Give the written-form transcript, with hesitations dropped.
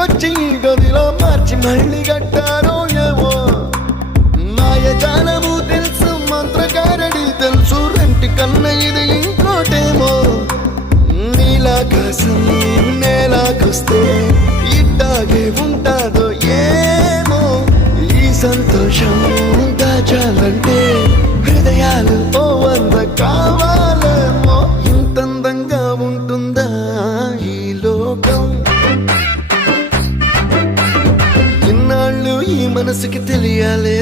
ఇంటికొచ్చి గదిలో మార్చి మళ్ళీ కట్టారో ఏమో మాయజాలము తెలుసు మంత్రకారడి తెలుసు రెంటి కన్న ఇది ఇంకోటేమో నీలాకాశం నేలాకొస్తే ఇట్టాగే ఉంటాదో ఏమో ఈ సంతోషం దాచాలంటే హృదయాలు ఓ వంద కావాలేమో ఇంతందంగా ఉంటుందా ఈ లోకం ఇన్నాళ్ళు ఈ మనసుకి తెలియాలే